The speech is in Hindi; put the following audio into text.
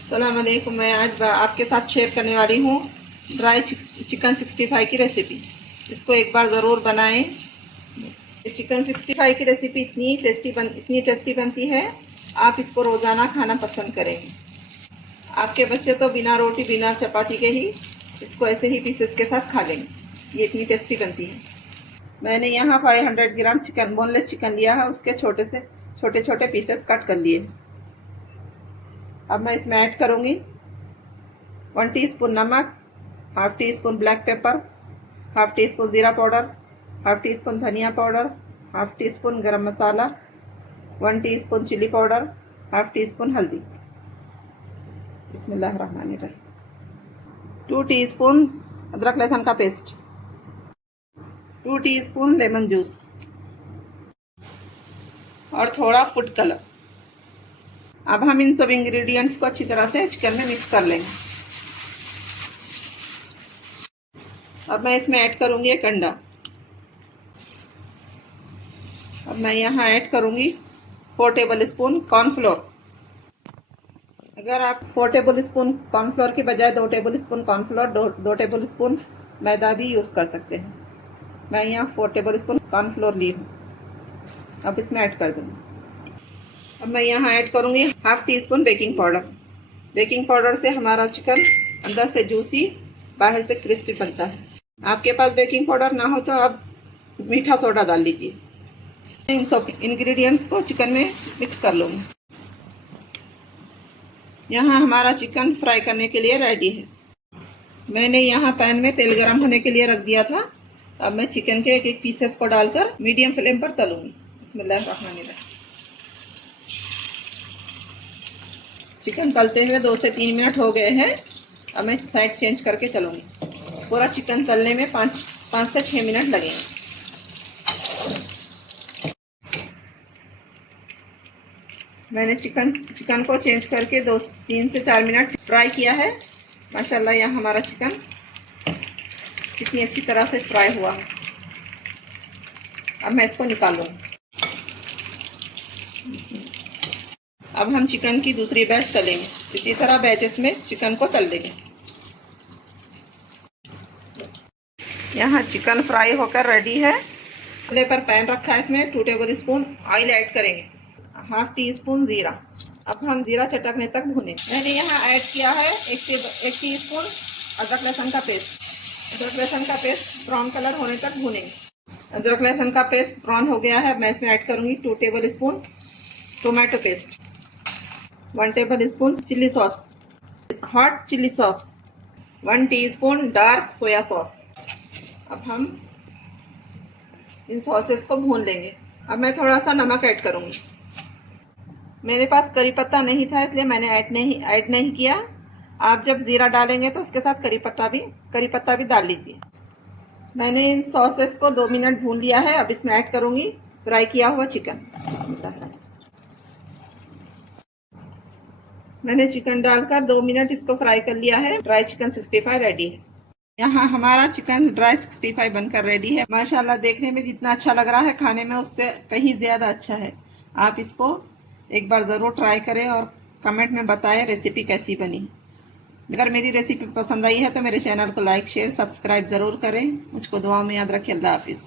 अस्सलाम वालेकुम। मैं आज आपके साथ शेयर करने वाली हूँ ड्राई चिकन 65 की रेसिपी। इसको एक बार ज़रूर बनाएं। चिकन 65 की रेसिपी इतनी टेस्टी बनती है, आप इसको रोज़ाना खाना पसंद करेंगे। आपके बच्चे तो बिना रोटी बिना चपाती के ही इसको ऐसे ही पीसेस के साथ खा लेंगे, ये इतनी टेस्टी बनती है। मैंने यहाँ 500 ग्राम चिकन, बोनलेस चिकन लिया है, उसके छोटे छोटे पीसेस कट कर लिए। अब मैं इसमें ऐड करूँगी 1 टीस्पून नमक, half teaspoon black pepper, half teaspoon ज़ीरा पाउडर, हाफ टी स्पून धनिया powder, half teaspoon garam masala, 1 teaspoon chilli powder, half teaspoon हल्दी। बिस्मिल्लाहिर्रहमानिर्रहीम। 2 टीस्पून अदरक लहसुन का पेस्ट, 2 टीस्पून लेमन जूस और थोड़ा फूड कलर। अब हम इन सब इंग्रेडिएंट्स को अच्छी तरह से चिकन में मिक्स कर लेंगे। अब मैं इसमें ऐड करूंगी एक अंडा। अब मैं यहाँ ऐड करूंगी 4 टेबल स्पून कॉर्नफ्लोर। अगर आप 4 टेबल स्पून कॉर्नफ्लोर की बजाय 2 tablespoon cornflour, 2 tablespoon मैदा भी यूज़ कर सकते हैं। मैं यहाँ 4 टेबल स्पून कॉर्नफ्लोर ली हूँ। अब इसमें ऐड कर दूँगी। अब मैं यहाँ ऐड करूँगी half tea spoon baking powder. Baking powder से हमारा चिकन अंदर से जूसी, बाहर से क्रिस्पी बनता है। आपके पास बेकिंग पाउडर ना हो तो आप मीठा सोडा डाल लीजिए। इन सब इंग्रेडिएंट्स को चिकन में मिक्स कर लूँगी। यहाँ हमारा चिकन फ्राई करने के लिए रेडी है। मैंने यहाँ पैन में तेल गरम होने के लिए रख दिया था। अब मैं चिकन के एक पीसेस को डालकर मीडियम फ्लेम पर तलूँगी। बिस्मिल्लाहिर्रहमानिर्रहीम। चिकन तलते हुए 2 से 3 मिनट हो गए हैं। अब मैं साइड चेंज करके तलूँगी। पूरा चिकन तलने में 5 से 6 मिनट लगेंगे। मैंने चिकन को चेंज करके 3 से 4 मिनट फ्राई किया है। माशाल्लाह यहाँ हमारा चिकन कितनी अच्छी तरह से फ्राई हुआ है। अब मैं इसको निकाल लूँगी। अब हम चिकन की दूसरी बैच तलेंगे। इसी तरह बैचेस में चिकन को तल लेंगे। यहाँ चिकन फ्राई होकर रेडी है। चूल्हे पर पैन रखा है, इसमें 2 टेबल स्पून ऑयल ऐड करेंगे, हाफ टी स्पून ज़ीरा। अब हम ज़ीरा चटकने तक भूनेंगे। मैंने यहाँ ऐड किया है 1 टीस्पून अदरक लहसुन का पेस्ट। अदरक लहसुन का पेस्ट ब्राउन कलर होने तक भूनेंगे। अदरक लहसुन का पेस्ट ब्राउन हो गया है। मैं इसमें ऐड करूँगी 2 table spoon tomato paste, 1 table spoon chilli sauce, hot chilli sauce, 1 teaspoon dark soya sauce. अब हम इन सॉसेस को भून लेंगे। अब मैं थोड़ा सा नमक ऐड करूँगी। मेरे पास करी पत्ता नहीं था, इसलिए मैंने ऐड नहीं किया। आप जब ज़ीरा डालेंगे तो उसके साथ करी पत्ता भी डाल लीजिए। मैंने इन सॉसेस को 2 मिनट भून लिया है। अब इसमें ऐड करूँगी फ्राई किया हुआ चिकन। मैंने चिकन डालकर 2 मिनट इसको फ्राई कर लिया है। ड्राई चिकन 65 रेडी है। यहाँ हमारा चिकन ड्राई 65 बनकर रेडी है। माशाल्लाह देखने में जितना अच्छा लग रहा है, खाने में उससे कहीं ज़्यादा अच्छा है। आप इसको एक बार ज़रूर ट्राई करें और कमेंट में बताएं रेसिपी कैसी बनी। अगर मेरी रेसिपी पसंद आई है तो मेरे चैनल को लाइक शेयर सब्सक्राइब ज़रूर करें। मुझको दुआ में याद रखें। अल्लाह हाफिज़।